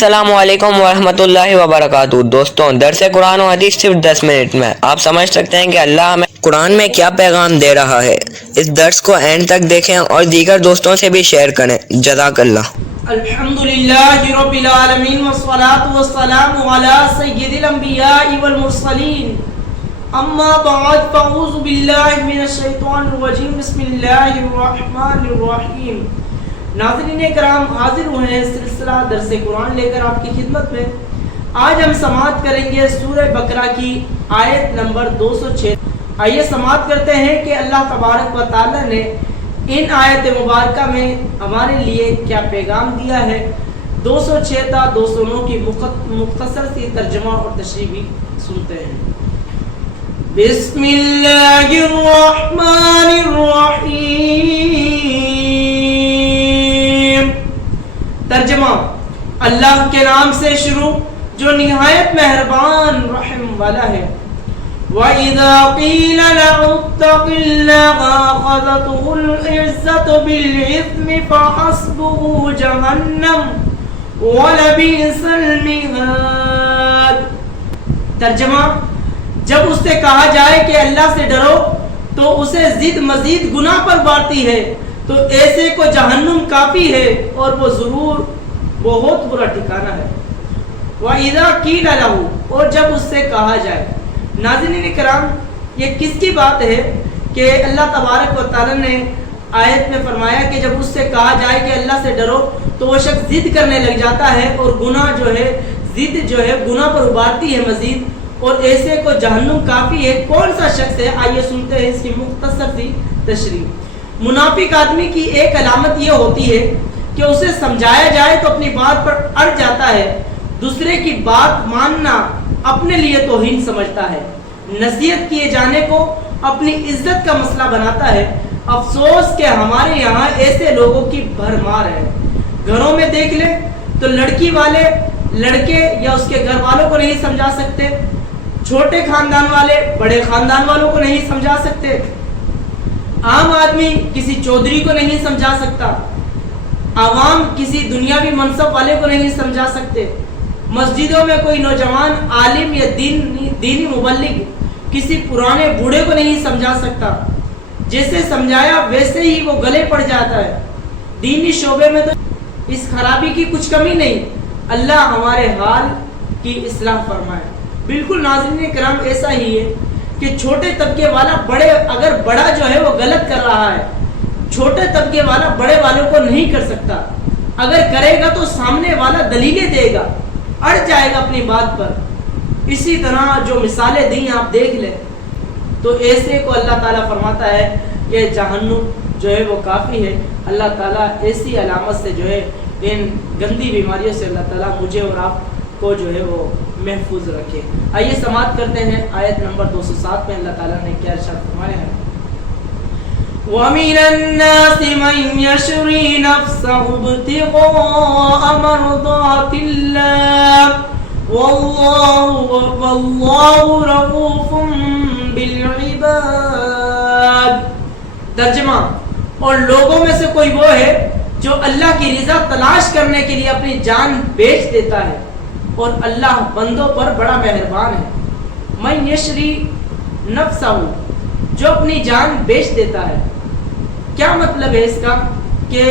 السلام علیکم ورحمۃ اللہ وبرکاتہ۔ دوستوں، درس قرآن و حدیث صرف 10 منٹ میں۔ آپ سمجھ سکتے ہیں کہ اللہ ہمیں قرآن میں کیا پیغام دے رہا ہے۔ اس درس کو اینڈ تک دیکھیں اور دیگر دوستوں سے بھی شیئر کریں۔ جزاک اللہ۔ الحمدللہ رب العالمین والصلاة والسلام علی سید الانبیاء والمرسلین، اما بعد فاعوذ باللہ من الشیطان الرجیم، بسم اللہ الرحمن الرحیم۔ ناظرین کرام، حاضر ہوئے ہیں سلسلہ درس قرآن لے کر آپ کی خدمت میں۔ آج ہم سماعت کریں گے سورہ بقرہ کی آیت نمبر 206۔ آئیے سماعت کرتے ہیں کہ اللہ تبارک و تعالی نے ان آیت مبارکہ میں ہمارے لیے کیا پیغام دیا ہے۔ 206 تا 209 کی مختصر سی ترجمہ اور تشریح بھی سنتے ہیں۔ بسم اللہ الرحمن الرحیم۔ ترجمہ: اللہ کے نام سے شروع جو نہایت مہربان رحم والا ہے۔ وَإِذَا قِيلَ لَهُ اتَّقِ اللَّهَ أَخَذَتْهُ الْعِزَّةُ بِالْإِثْمِ فَحَسْبُهُ جَهَنَّمُ وَلَبِئْسَ الْمِهَادُ۔ ترجمہ: جب اس سے کہا جائے کہ اللہ سے ڈرو تو اسے ضد مزید گناہ پر بارتی ہے، تو ایسے کو جہنم کافی ہے اور وہ ضرور بہت برا ٹھکانہ ہے۔ وَإِذَا قِيلَ لَهُ، اور جب اس سے کہا جائے۔ ناظرین کرام، یہ کس کی بات ہے کہ اللہ تبارک و تعالی نے آیت میں فرمایا کہ جب اس سے کہا جائے کہ اللہ سے ڈرو تو وہ شخص ضد کرنے لگ جاتا ہے اور گناہ جو ہے، ضد جو ہے گناہ پر ابھارتی ہے مزید، اور ایسے کو جہنم کافی ہے۔ کون سا شخص ہے؟ آئیے سنتے ہیں اس کی مختصر سی تشریح۔ منافق آدمی کی ایک علامت یہ ہوتی ہے کہ اسے سمجھایا جائے تو اپنی بات پر اڑ جاتا ہے، دوسرے کی بات ماننا اپنے لیے توہین سمجھتا ہے، نصیحت کیے جانے کو اپنی عزت کا مسئلہ بناتا ہے۔ افسوس کہ ہمارے یہاں ایسے لوگوں کی بھرمار ہے۔ گھروں میں دیکھ لیں تو لڑکی والے لڑکے یا اس کے گھر والوں کو نہیں سمجھا سکتے، چھوٹے خاندان والے بڑے خاندان والوں کو نہیں سمجھا سکتے، عام آدمی کسی چودھری کو نہیں سمجھا سکتا، عوام کسی دنیاوی منصب والے کو نہیں سمجھا سکتے، مسجدوں میں کوئی نوجوان عالم یا دینی مبلغ کسی پرانے بوڑھے کو نہیں سمجھا سکتا، جیسے سمجھایا ویسے ہی وہ گلے پڑ جاتا ہے۔ دینی شعبے میں تو اس خرابی کی کچھ کمی نہیں۔ اللہ ہمارے حال کی اصلاح فرمائے۔ بالکل ناظرین کرام، ایسا ہی ہے کہ چھوٹے طبقے والا اگر بڑا جو ہے وہ غلط کر رہا ہے، چھوٹے طبقے والا بڑے والوں کو نہیں کر سکتا، اگر کرے گا تو سامنے والا دلیلیں دے گا، اڑ جائے گا اپنی بات پر۔ اسی طرح جو مثالیں دی آپ دیکھ لیں تو ایسے کو اللہ تعالیٰ فرماتا ہے کہ جہنم جو ہے وہ کافی ہے۔ اللہ تعالیٰ ایسی علامت سے جو ہے، ان گندی بیماریوں سے اللہ تعالیٰ مجھے اور آپ کو جو ہے وہ محفوظ رکھے۔ آئیے سماعت کرتے ہیں آیت نمبر 207 میں اللہ تعالیٰ نے کیا ارشاد فرمایا ہے۔ وَمِنَ النَّاسِ مَن يَشْرِي نَفْسَهُ ابْتِغَاءَ مَرْضَاتِ اللَّهِ وَاللَّهُ رَءُوفٌ بِالْعِبَادِ۔ ترجمہ: اور لوگوں میں سے کوئی وہ ہے جو اللہ کی رضا تلاش کرنے کے لیے اپنی جان بیچ دیتا ہے، اور اللہ بندوں پر بڑا مہربان ہے۔ من یشری نفسہ، جو اپنی جان بیچ دیتا ہے۔ کیا مطلب ہے اس کا؟ کہ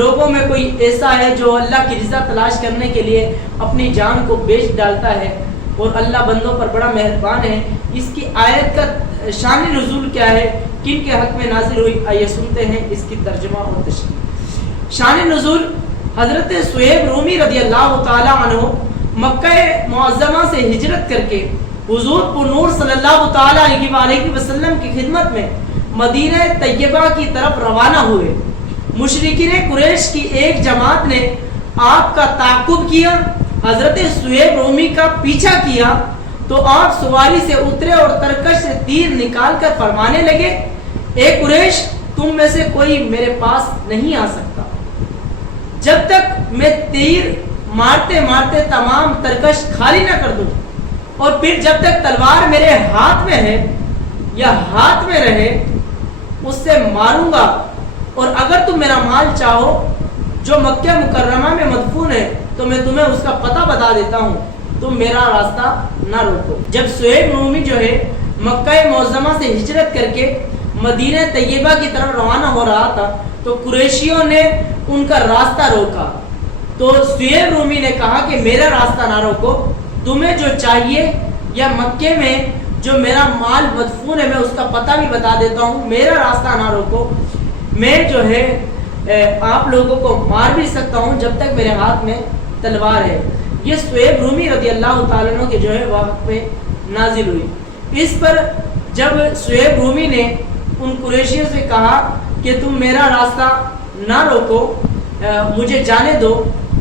لوگوں میں کوئی ایسا ہے جو اللہ کی رضا تلاش کرنے کے لیے اپنی جان کو بیچ ڈالتا ہے، اور اللہ بندوں پر بڑا مہربان ہے۔ اس کی آیت کا شان نزول کیا ہے، کن کے حق میں نازل ہوئی؟ آئیے سنتے ہیں اس کی ترجمہ اور تشریح۔ شان نزول: حضرت صہیب رومی رضی اللہ تعالی عنہ مکہ معظمہ سے ہجرت کر کے حضور پر نور صلی اللہ تعالی علیہ وسلم کی خدمت میں مدینہ طیبہ کی طرف روانہ ہوئے۔ مشرکین قریش کی ایک جماعت نے آپ کا تعاقب کیا، حضرت صہیب رومی کا پیچھا کیا، تو آپ سواری سے اترے اور ترکش سے تیر نکال کر فرمانے لگے، اے قریش، تم میں سے کوئی میرے پاس نہیں آ سکتا جب تک میں تیر مارتے مارتے تمام ترکش خالی نہ کر دوں، اور پھر جب تک تلوار میرے ہاتھ میں ہے یا ہاتھ میں رہے اس سے ماروں گا، اور اگر تم میرا مال چاہو جو مکہ مکرمہ میں مدفون ہے تو تو میں تمہیں اس کا پتہ بتا دیتا ہوں، تم میرا راستہ نہ روکو۔ جب صہیب رومی جو ہے مکہ معظمہ سے ہجرت کر کے مدینہ طیبہ کی طرف روانہ ہو رہا تھا تو قریشیوں نے ان کا راستہ روکا، تو صہیب رومی نے کہا کہ میرا راستہ نہ روکو، تمہیں جو چاہیے یا مکے میں جو میرا مال مدفون ہے میں اس کا پتہ بھی بتا دیتا ہوں، میرا راستہ نہ روکو، میں جو ہے آپ لوگوں کو مار بھی سکتا ہوں جب تک میرے ہاتھ میں تلوار ہے۔ یہ صہیب رومی رضی اللہ تعالیٰ عنہ کے جو ہے وقت پہ نازل ہوئی۔ اس پر جب صہیب رومی نے ان قریشیوں سے کہا کہ تم میرا راستہ نہ روکو، مجھے جانے دو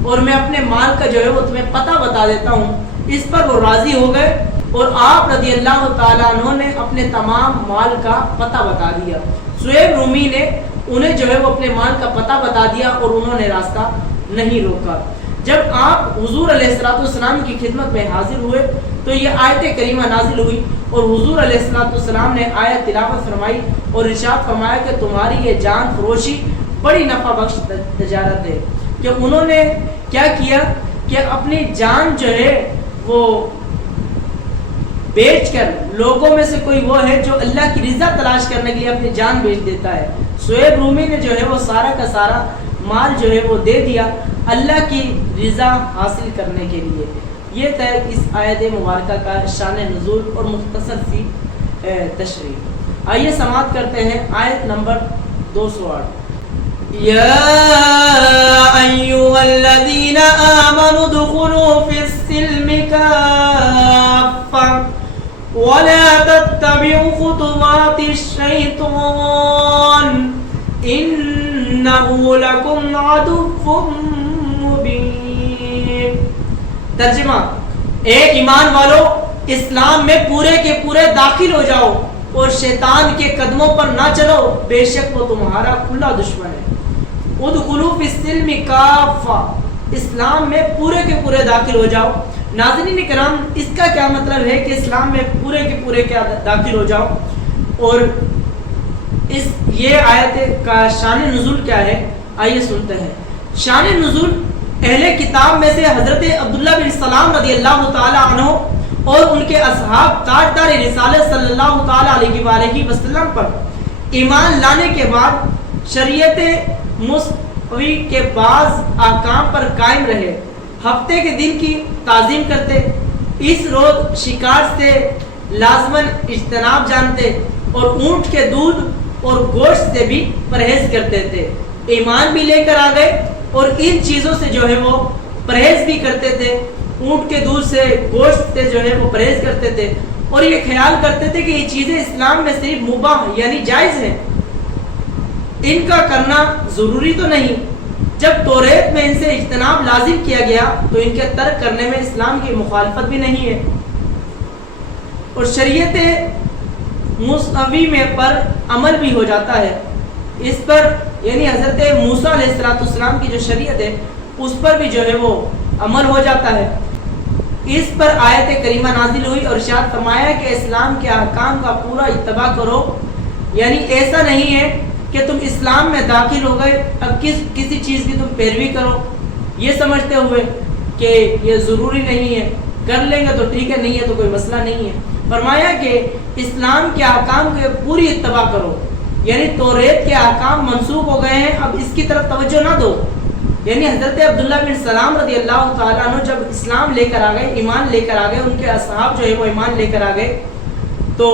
اور میں اپنے مال کا جو ہے وہ تمہیں پتہ بتا دیتا ہوں، اس پر وہ راضی ہو گئے اور آپ رضی اللہ تعالیٰ عنہ نے اپنے تمام مال کا پتہ بتا دیا۔ صہیب رومی نے انہیں جو ہے وہ اپنے مال کا پتہ بتا دیا اور انہوں نے راستہ نہیں روکا۔ جب آپ حضور علیہ السلام کی خدمت میں حاضر ہوئے تو یہ آیت کریمہ نازل ہوئی اور حضور علیہ السلام نے آیت تلاوت فرمائی اور ارشاد فرمایا کہ تمہاری یہ جان فروشی بڑی نفع بخش تجارت ہے، کہ انہوں نے کیا کیا کہ اپنی جان جو ہے وہ بیچ کر، لوگوں میں سے کوئی وہ ہے جو اللہ کی رضا تلاش کرنے کے لیے اپنی جان بیچ دیتا ہے۔ صہیب رومی نے جو ہے وہ سارا کا سارا مال جو ہے وہ دے دیا اللہ کی رضا حاصل کرنے کے لیے۔ یہ تھا اس آیت مبارکہ کا شان نزول اور مختصر سی تشریح۔ آئیے سماعت کرتے ہیں آیت نمبر 208۔ یا ایھا الذین آمنوا ادخلوا فی السلم کافۃ ولا تتبعوا خطوات الشیطان انہ لکم عدو مبین۔ ترجمہ: اے ایمان والو، اسلام میں پورے کے پورے داخل ہو جاؤ اور شیطان کے قدموں پر نہ چلو، بے شک وہ تمہارا کھلا دشمن ہے۔ ادخلوا فی السلم کافۃ، اسلام میں پورے کے پورے داخل ہو جاؤ۔ ناظرین کرام، اس کا کیا مطلب ہے کہ اسلام میں پورے کے پورے کیا داخل ہو جاؤ، اور یہ آیت کا شان نزول کیا ہے؟ آئیے سنتے ہیں۔ شان نزول اہل کتاب میں سے حضرت عبداللہ بن سلام رضی اللہ تعالی عنہ اور ان کے اصحاب تاجدار رسالت صلی اللہ تعالی علیہ وآلہ وسلم پر ایمان لانے کے بعد شریعت مصطفی کے بعض احکام پر قائم رہے۔ ہفتے کے دن کی تعظیم کرتے، اس روز شکار سے لازماً اجتناب جانتے اور اونٹ کے دودھ اور گوشت سے بھی پرہیز کرتے تھے۔ ایمان بھی لے کر آ گئے اور ان چیزوں سے جو ہے وہ پرہیز بھی کرتے تھے، اونٹ کے دودھ سے، گوشت سے جو ہے وہ پرہیز کرتے تھے، اور یہ خیال کرتے تھے کہ یہ چیزیں اسلام میں صرف مباح یعنی جائز ہیں، ان کا کرنا ضروری تو نہیں۔ جب توریت میں ان سے اجتناب لازم کیا گیا تو ان کے ترک کرنے میں اسلام کی مخالفت بھی نہیں ہے، اور شریعت مصطفی میں پر عمل بھی ہو جاتا ہے۔ اس پر یعنی حضرت موسیٰ علیہ السلام کی جو شریعت ہے اس پر بھی جو ہے وہ عمل ہو جاتا ہے۔ اس پر آیت کریمہ نازل ہوئی اور ارشاد فرمایا کہ اسلام کے احکام کا پورا اتباع کرو، یعنی ایسا نہیں ہے کہ تم اسلام میں داخل ہو گئے اب کسی چیز کی تم پیروی کرو یہ سمجھتے ہوئے کہ یہ ضروری نہیں ہے، کر لیں گے تو ٹھیک ہے، نہیں ہے تو کوئی مسئلہ نہیں ہے۔ فرمایا کہ اسلام کے احکام کے پوری اتباع کرو، یعنی توریت کے احکام منسوخ ہو گئے ہیں، اب اس کی طرف توجہ نہ دو۔ یعنی حضرت عبداللہ بن سلام رضی اللہ تعالیٰ عنہ جب اسلام لے کر آ گئے، ایمان لے کر آ گئے، ان کے اصحاب جو ہے وہ ایمان لے کر آ گئے، تو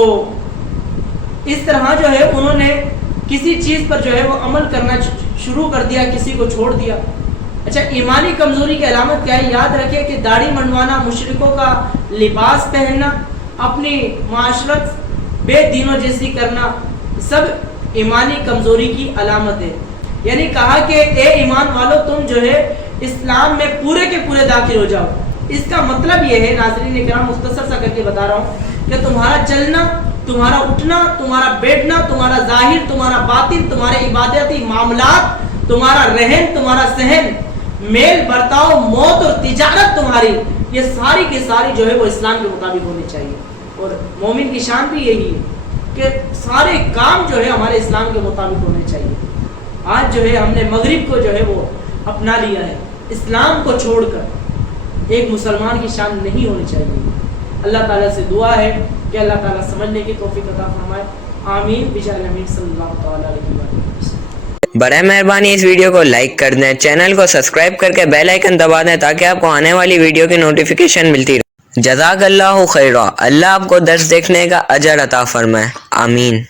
اس طرح جو ہے انہوں نے کسی چیز پر جو ہے وہ عمل کرنا شروع کر دیا، کسی کو چھوڑ دیا۔ اچھا، ایمانی کمزوری کی علامت کیا ہے؟ یاد رکھیں کہ داڑھی منڈوانا، مشرکوں کا لباس پہننا، اپنی معاشرت بے دینوں جیسی کرنا، سب ایمانی کمزوری کی علامت ہے۔ یعنی کہا کہ اے ایمان والو، تم جو ہے اسلام میں پورے کے پورے داخل ہو جاؤ۔ اس کا مطلب یہ ہے، ناظرین کرام مختصر سا کر کے بتا رہا ہوں، کہ تمہارا چلنا، تمہارا اٹھنا، تمہارا بیٹھنا، تمہارا ظاہر، تمہارا باطن، تمہارے عبادتی معاملات، تمہارا رہن، تمہارا سہن، میل برتاؤ، موت اور تجارت تمہاری، یہ ساری کی ساری جو ہے وہ اسلام کے مطابق ہونی چاہیے۔ اور مومن کی شان بھی یہی ہے کہ سارے کام جو ہے ہمارے اسلام کے مطابق ہونے چاہیے۔ آج جو ہے ہم نے مغرب کو جو ہے وہ اپنا لیا ہے، اسلام کو چھوڑ کر ایک مسلمان کی شان نہیں ہونی چاہیے۔ اللہ تعالیٰ سے دعا ہے کہ اللہ تعالیٰ سمجھنے کی توفیق عطا فرمائے، آمین بجاہ نبی صلی اللہ تعالیٰ علیہ وسلم۔ برائے مہربانی اس ویڈیو کو لائک کر دیں، چینل کو سبسکرائب کر کے بیل آئیکن دبا دیں تاکہ آپ کو آنے والی ویڈیو کی نوٹیفیکیشن ملتی رہے۔ جزاک اللہ خیرہ، اللہ آپ کو درس دیکھنے کا اجر عطا فرمائے، آمین۔